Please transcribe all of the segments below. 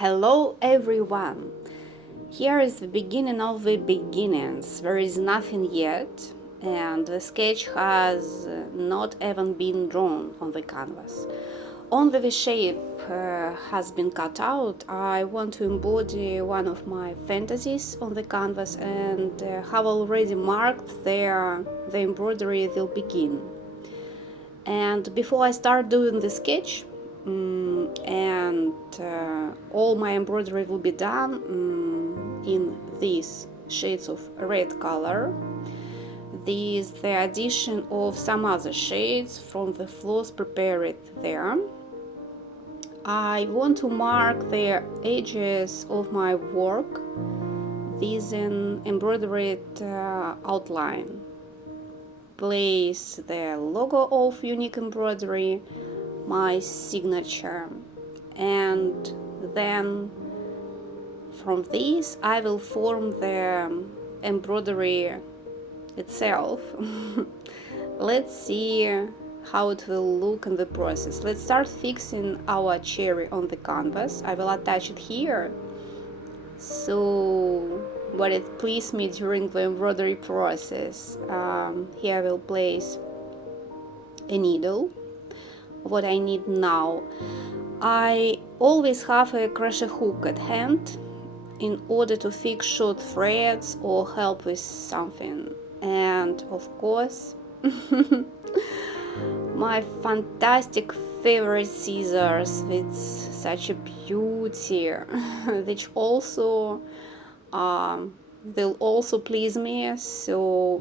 Hello everyone! Here is the beginning of the beginnings. There is nothing yet, and the sketch has not even been drawn on the canvas. Only the shape has been cut out. I want to embody one of my fantasies on the canvas and have already marked there the embroidery will begin. And before I start doing the sketch, and all my embroidery will be done in these shades of red color. This is the addition of some other shades from the floors prepared there. I want to mark the edges of my work with an embroidered outline. Place the logo of Unique Embroidery, my signature, and then from this I will form the embroidery itself. Let's see how it will look in the process. Let's start fixing our cherry on the canvas. I will attach it here so what it pleased me during the embroidery process. Here I will place a needle. What I need now, I always have a crochet hook at hand in order to fix short threads or help with something, and of course my fantastic favorite scissors with such a beauty which also will also please me, so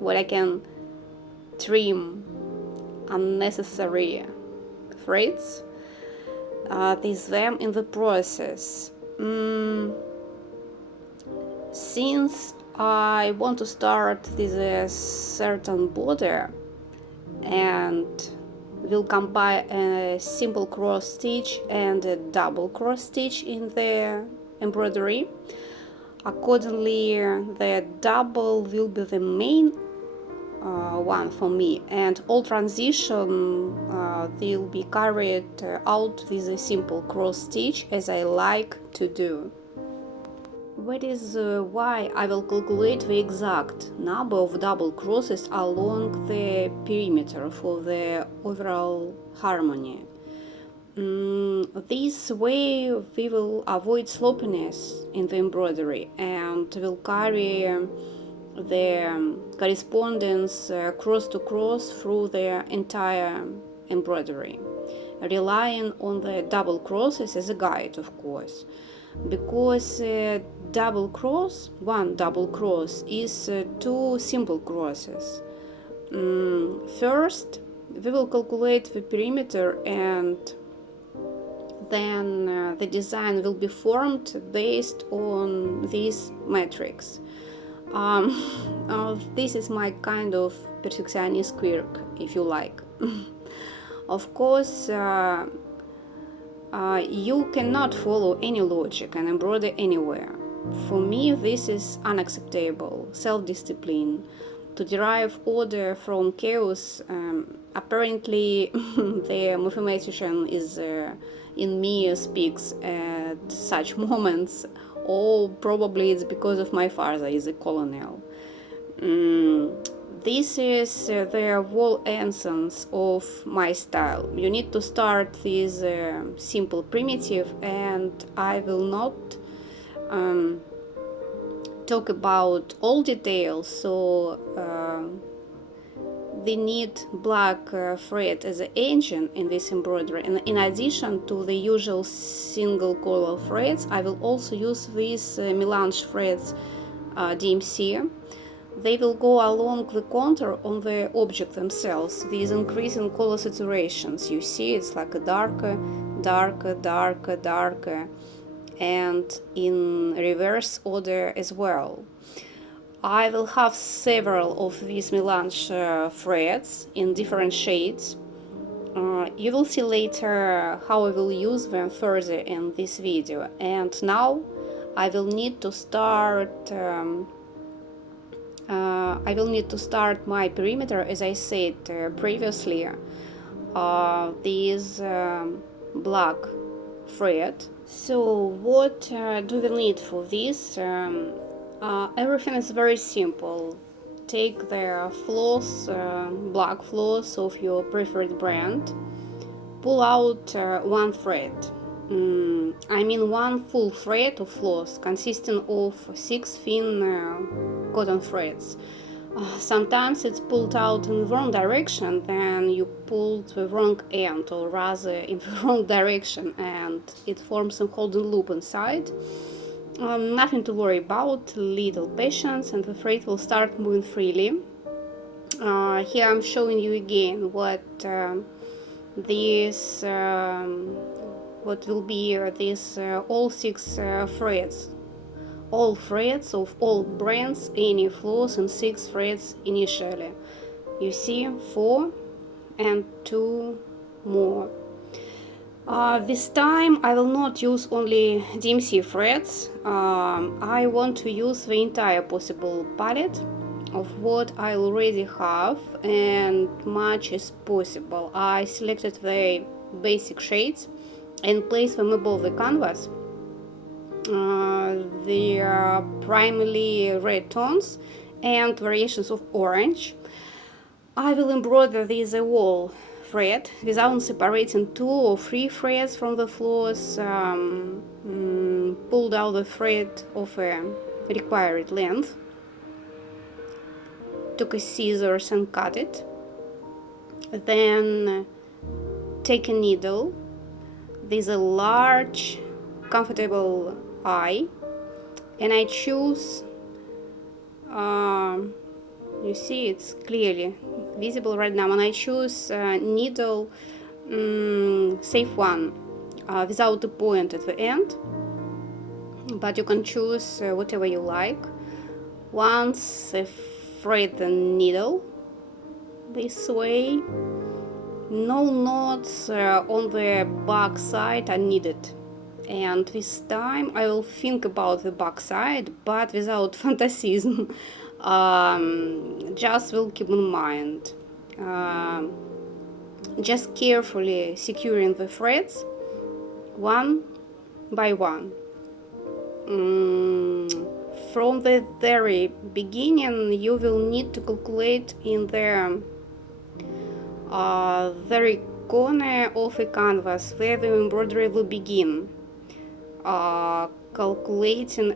what I can trim unnecessary threads with them in the process. Since I want to start with a certain border and will combine a simple cross stitch and a double cross stitch in the embroidery, accordingly the double will be the main one for me, and all transition will be carried out with a simple cross stitch, as I like to do. That is why I will calculate the exact number of double crosses along the perimeter for the overall harmony. This way we will avoid sloppiness in the embroidery and will carry the correspondence cross to cross through the entire embroidery, relying on the double crosses as a guide, of course, because one double cross is two simple crosses. First we will calculate the perimeter, and then the design will be formed based on this matrix. This is my kind of perfectionist quirk, if you like. Of course, you cannot follow any logic and embroider anywhere. For me, this is unacceptable. Self-discipline. To derive order from chaos, apparently the mathematician is in me speaks at such moments, or probably it's because of my father is a colonel. This is the whole essence of my style. You need to start with simple primitive, and I will not talk about all details, so we need black thread as an engine in this embroidery, and in addition to the usual single color threads, I will also use these melange threads DMC. They will go along the contour on the object themselves with increasing color saturations. You see, it's like a darker, darker, darker, darker, and in reverse order as well. I will have several of these melange threads in different shades. You will see later how I will use them further in this video. And now I will need to start my perimeter, as I said previously. This black thread So what do we need for this? Everything is very simple. Take the floss, black floss of your preferred brand. Pull out one thread. I mean one full thread of floss consisting of 6 thin cotton threads. Sometimes it's pulled out in the wrong direction, then you pulled the wrong end, or rather in the wrong direction, and it forms a holding loop inside. Nothing to worry about, little patience, and the thread will start moving freely. Here I'm showing you again this what will be these all 6 threads, all threads of all brands, any floss, and 6 threads initially. You see 4 and 2 more. This time I will not use only DMC threads. I want to use the entire possible palette of what I already have, and much as possible. I selected the basic shades and placed them above the canvas. They are primarily red tones and variations of orange. I will embroider this wall thread without separating 2 or 3 threads from the floss. Pulled out the thread of a required length, took a scissors and cut it, then take a needle with a large comfortable eye, and I choose, you see it's clearly visible right now, and I choose needle safe one without a point at the end, but you can choose whatever you like. Once I thread the needle this way, no knots on the back side are needed, and this time I will think about the back side, but without fantasism. Just will keep in mind, just carefully securing the threads one by one. From the very beginning you will need to calculate in the very corner of the canvas where the embroidery will begin, calculating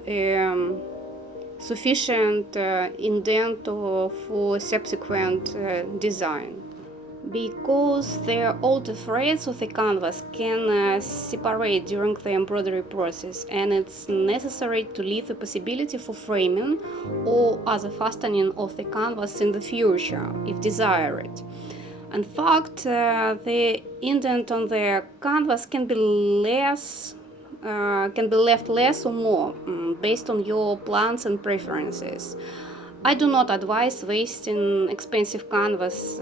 sufficient indent for subsequent design. Because the outer threads of the canvas can separate during the embroidery process, and it's necessary to leave the possibility for framing or other fastening of the canvas in the future, if desired. In fact, the indent on the canvas can be left less or more, based on your plans and preferences. I do not advise wasting expensive canvas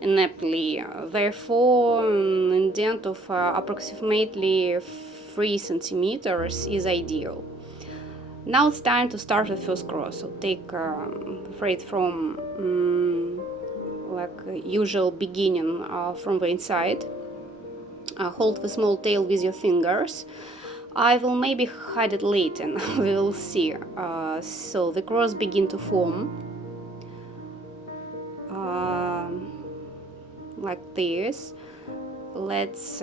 ineptly. Therefore, an indent of approximately 3 centimeters is ideal. Now it's time to start the first cross. So take thread from like usual beginning from the inside. Hold the small tail with your fingers. I will maybe hide it later, we will see. So the cross begin to form like this. Let's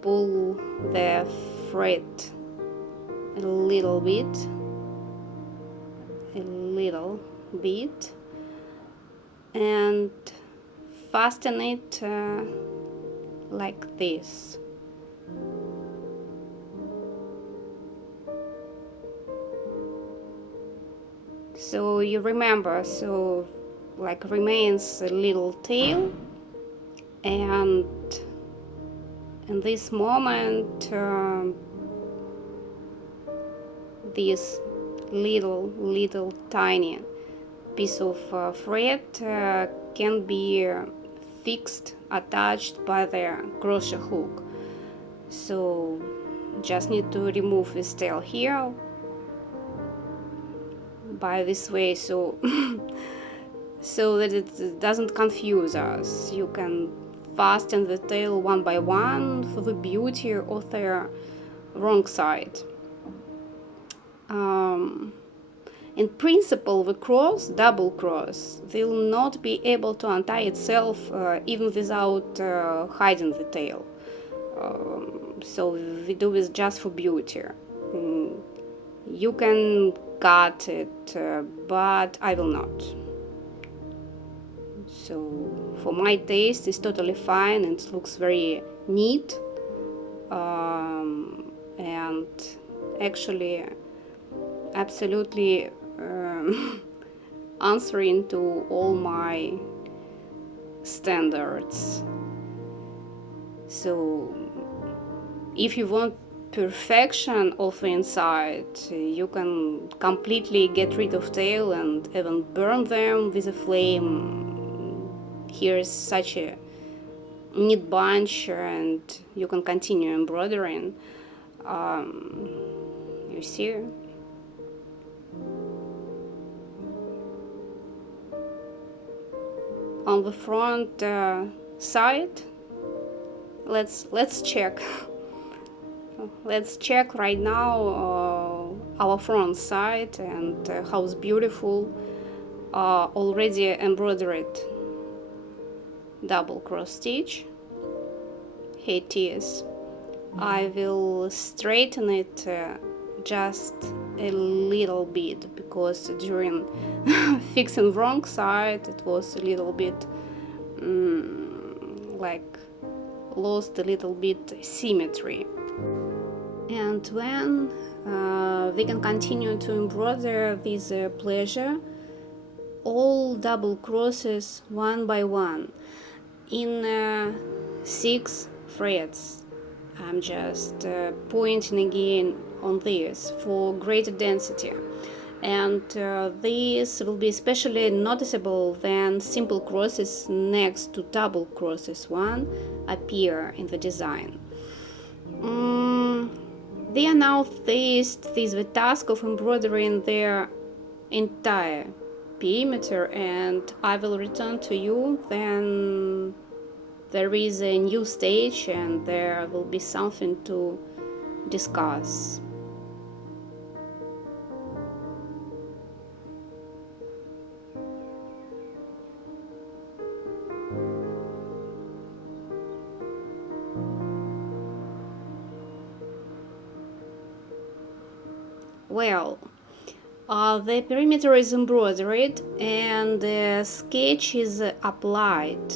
pull the thread a little bit, and fasten it like this. So you remember, so like remains a little tail, and in this moment this little tiny piece of thread can be fixed, attached by the crochet hook. So just need to remove this tail here by this way, so so that it doesn't confuse us. You can fasten the tail one by one for the beauty of the wrong side. In principle, the cross, double cross, will not be able to untie itself even without hiding the tail. So we do this just for beauty. You can cut it, but I will not. So for my taste, it's totally fine and it looks very neat. And actually absolutely answering to all my standards. So if you want perfection of the inside, you can completely get rid of tail and even burn them with a flame. Here's such a neat bunch and you can continue embroidering. You see? On the front side, let's check. Let's check right now our front side and how it's beautiful. Already embroidered double cross stitch. Here it is. I will straighten it just a little bit because during fixing wrong side it was a little bit like lost a little bit symmetry. And when we can continue to embroider with pleasure all double crosses one by one in 6 threads. I'm just pointing again on this for greater density, and this will be especially noticeable when simple crosses next to double crosses one appear in the design. They are now faced with the task of embroidering their entire perimeter, and I will return to you then there is a new stage and there will be something to discuss. Well, the perimeter is embroidered and the sketch is applied.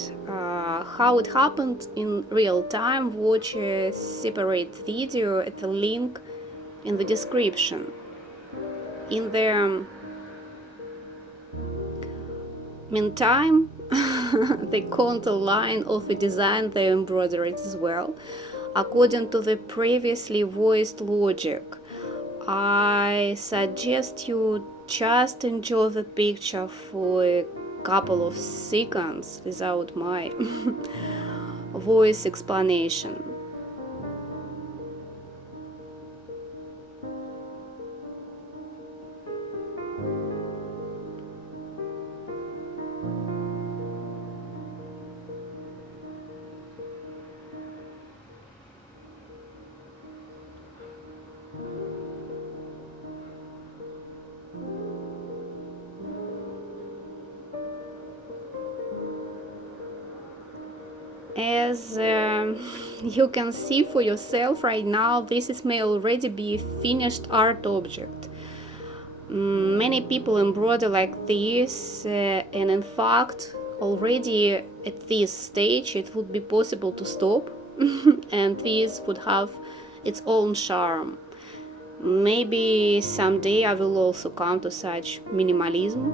How it happened in real time, watch a separate video at the link in the description. In the meantime, the contour line of the design they embroidered as well, according to the previously voiced logic. I suggest you just enjoy the picture for a couple of seconds without my voice explanation. As you can see for yourself right now, this may already be a finished art object. Many people embroider like this, and in fact, already at this stage it would be possible to stop, and this would have its own charm. Maybe someday I will also come to such minimalism.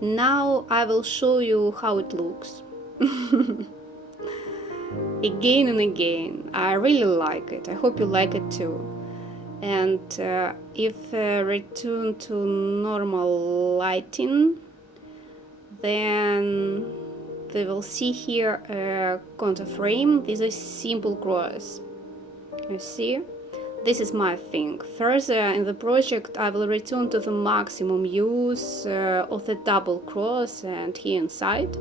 Now I will show you how it looks. Again and again. I really like it. I hope you like it too. And if return to normal lighting, then we will see here a contour frame. This is simple cross. You see? This is my thing. Further in the project I will return to the maximum use of the double cross and here inside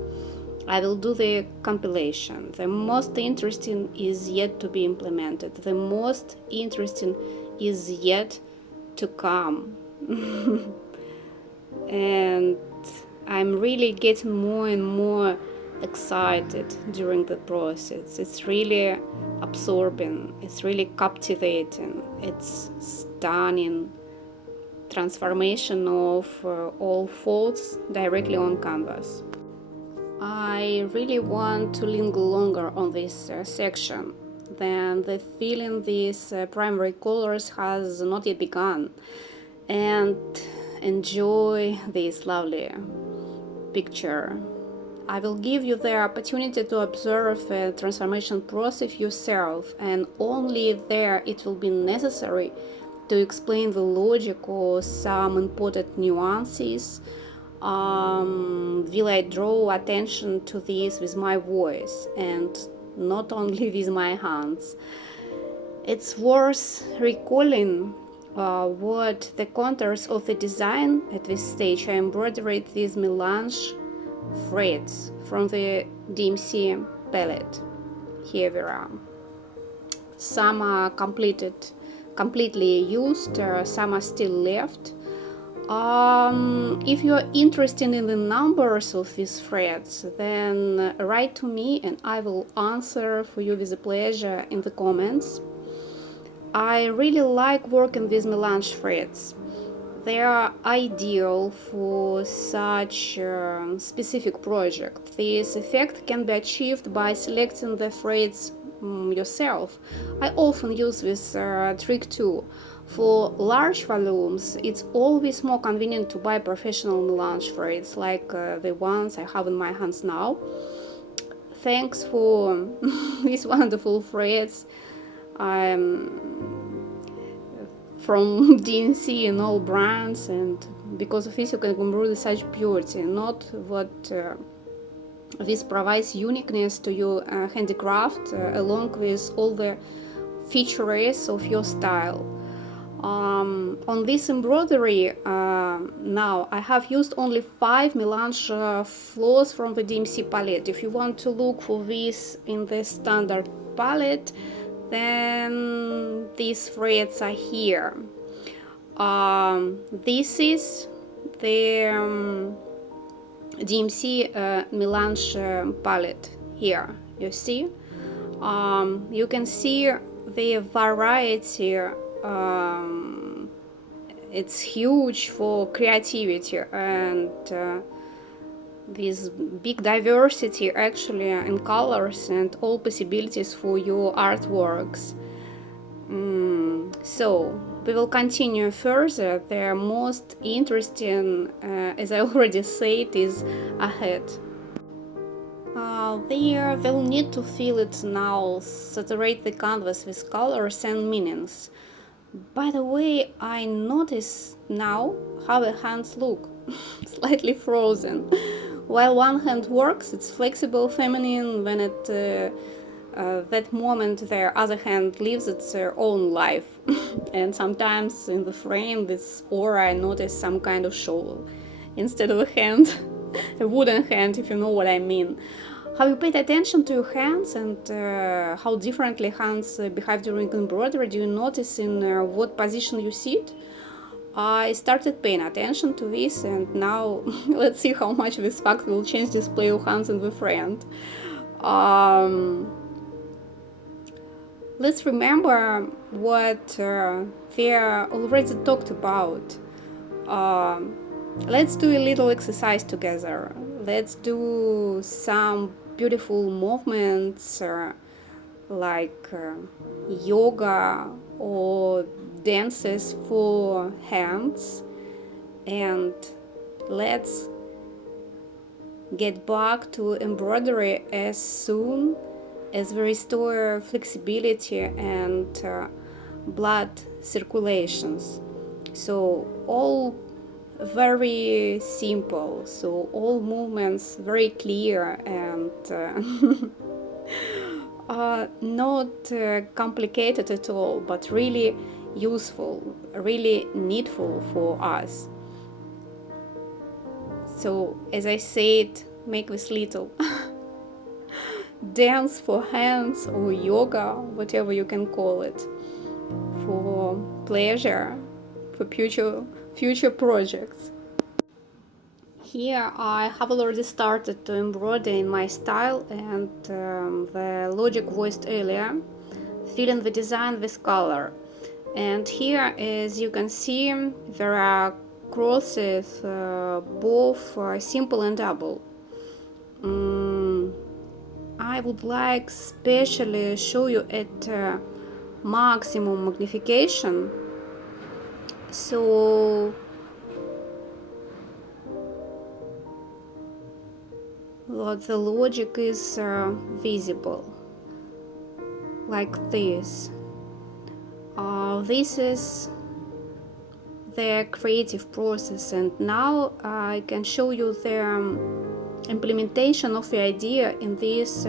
I will do the compilation. The most interesting is yet to be implemented. The most interesting is yet to come. And I'm really getting more and more excited during the process. It's really absorbing, it's really captivating, it's stunning transformation of all thoughts directly on canvas. I really want to linger longer on this section. Then the filling these primary colors has not yet begun, and enjoy this lovely picture. I will give you the opportunity to observe the transformation process yourself, and only there it will be necessary to explain the logic or some important nuances. Will I draw attention to this with my voice and not only with my hands? It's worth recalling what the contours of the design at this stage I embroidered with melange threads from the DMC palette. Here we are. Some are completely used, some are still left. If you are interested in the numbers of these threads, then write to me and I will answer for you with a pleasure in the comments. I really like working with melange threads. They are ideal for such a specific project. This effect can be achieved by selecting the threads yourself. I often use this trick too. For large volumes, it's always more convenient to buy professional melange threads like the ones I have in my hands now. Thanks for these wonderful threads from DNC and all brands, and because of this you can embroider such purity, not what this provides uniqueness to your handicraft along with all the features of your style. On this embroidery now I have used only 5 melange floors from the DMC palette. If you want to look for this in the standard palette, then these threads are here. This is the DMC melange palette here. You see, you can see the variety. It's huge for creativity and this big diversity actually in colors and all possibilities for your artworks. So we will continue further. The most interesting, as I already said, is ahead. There we'll need to fill it now, saturate the canvas with colors and meanings. By the way, I notice now how the hands look, slightly frozen. While one hand works, it's flexible, feminine, when at that moment the other hand lives its own life. And sometimes in the frame, this aura, I notice some kind of shovel instead of a hand, a wooden hand, if you know what I mean. Have you paid attention to your hands and how differently hands behave during embroidery? Do you notice in what position you sit? I started paying attention to this, and now let's see how much this fact will change display of hands in the front. Let's remember what we already talked about. Let's do a little exercise together. Let's do some beautiful movements like yoga or dances for hands, and let's get back to embroidery as soon as we restore flexibility and blood circulations. So all very simple, so all movements very clear and not complicated at all, but really useful, really needful for us. So as I said, make this little dance for hands or yoga, whatever you can call it, for pleasure, for future projects. Here I have already started to embroider in my style, and the logic voiced earlier, filling the design with color. And here, as you can see, there are crosses, both simple and double. I would like especially show you at maximum magnification, so that the logic is visible, like this. This is the creative process, and now I can show you the implementation of the idea in this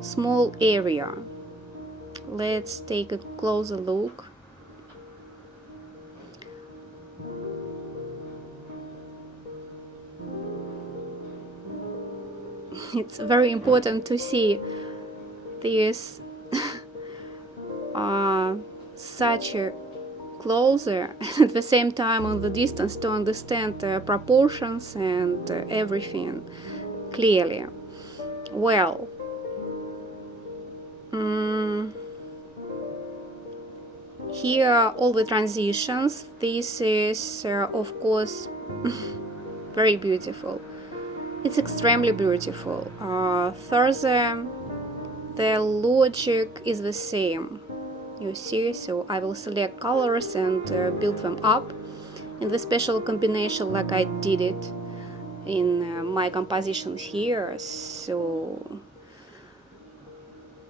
small area. Let's take a closer look. It's very important to see this such a closer and at the same time on the distance to understand proportions and everything clearly. Well, here all the transitions. This is of course very beautiful. It's extremely beautiful. Further, the logic is the same, you see, so I will select colors and build them up in the special combination like I did it in my composition here. So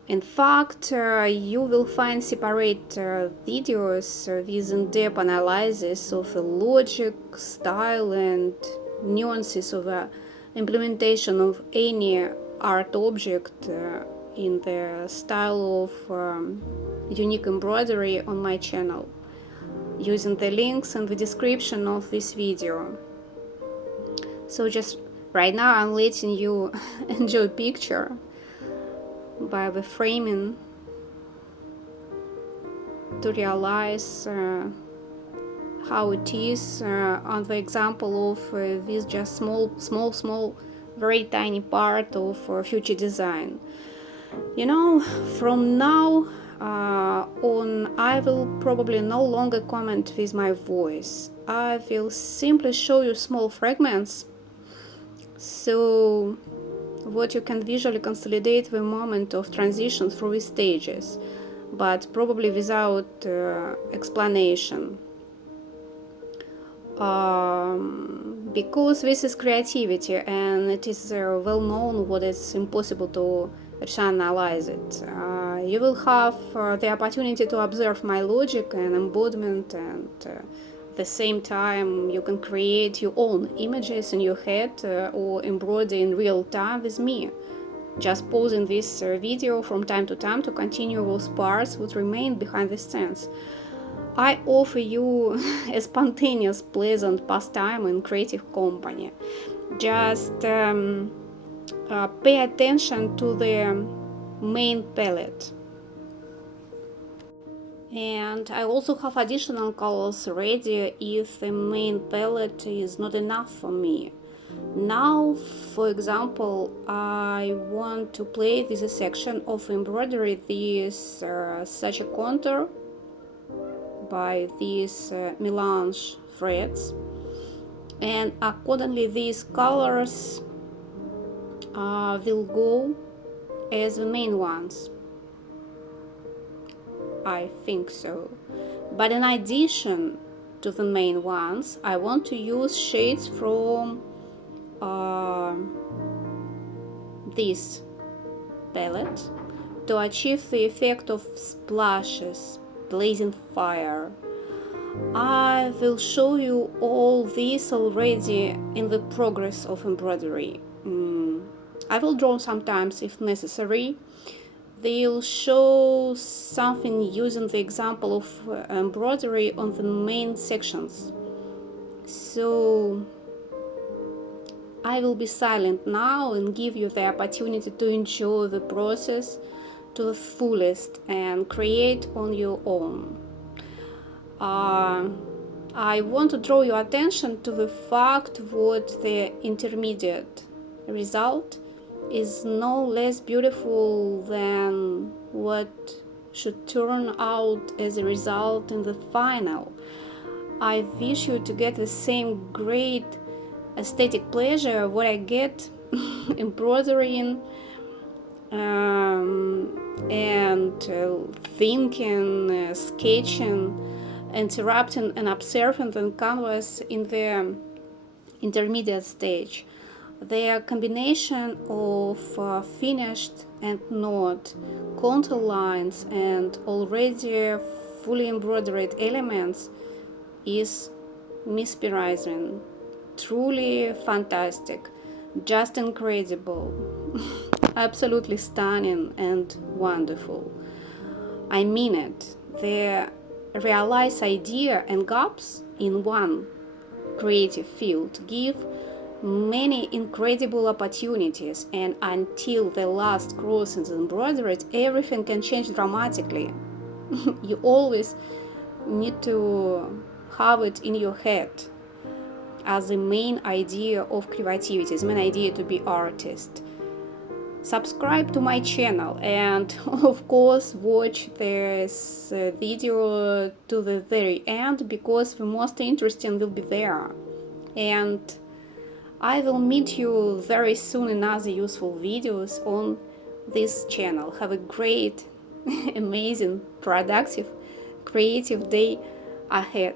in fact, you will find separate videos with in-depth analysis of the logic, style and nuances of the implementation of any art object in the style of unique embroidery on my channel, using the links in the description of this video. So just right now I'm letting you enjoy picture by the framing to realize how it is on the example of this just small very tiny part of future design. You know, from now on I will probably no longer comment with my voice. I will simply show you small fragments, so what you can visually consolidate the moment of transition through these stages, but probably without explanation. Because this is creativity and it is well known what is impossible to rationalize it. You will have the opportunity to observe my logic and embodiment, and at the same time you can create your own images in your head or embroider in real time with me. Just pausing this video from time to time to continue those parts would remain behind the scenes. I offer you a spontaneous, pleasant pastime and creative company. Just pay attention to the main palette. And I also have additional colors ready if the main palette is not enough for me. Now, for example, I want to play with a section of embroidery. This such a contour by these melange threads, and accordingly these colors will go as the main ones, I think so. But in addition to the main ones, I want to use shades from this palette to achieve the effect of splashes, blazing fire. I will show you all this already in the progress of embroidery. I will draw sometimes if necessary. They'll show something using the example of embroidery on the main sections. So I will be silent now and give you the opportunity to enjoy the process to the fullest and create on your own. I want to draw your attention to the fact that the intermediate result is no less beautiful than what should turn out as a result in the final. I wish you to get the same great aesthetic pleasure what I get embroidering and thinking, sketching, interrupting and observing the canvas in the intermediate stage. The combination of finished and not, contour lines and already fully embroidered elements is mesmerizing, truly fantastic, just incredible, absolutely stunning and wonderful. I mean it. The realized idea and gaps in one creative field give many incredible opportunities, and until the last cross is embroidered, everything can change dramatically. You always need to have it in your head as the main idea of creativity, the main idea to be artist. Subscribe to my channel and of course watch this video to the very end, because the most interesting will be there. And I will meet you very soon in other useful videos on this channel. Have a great, amazing, productive, creative day ahead.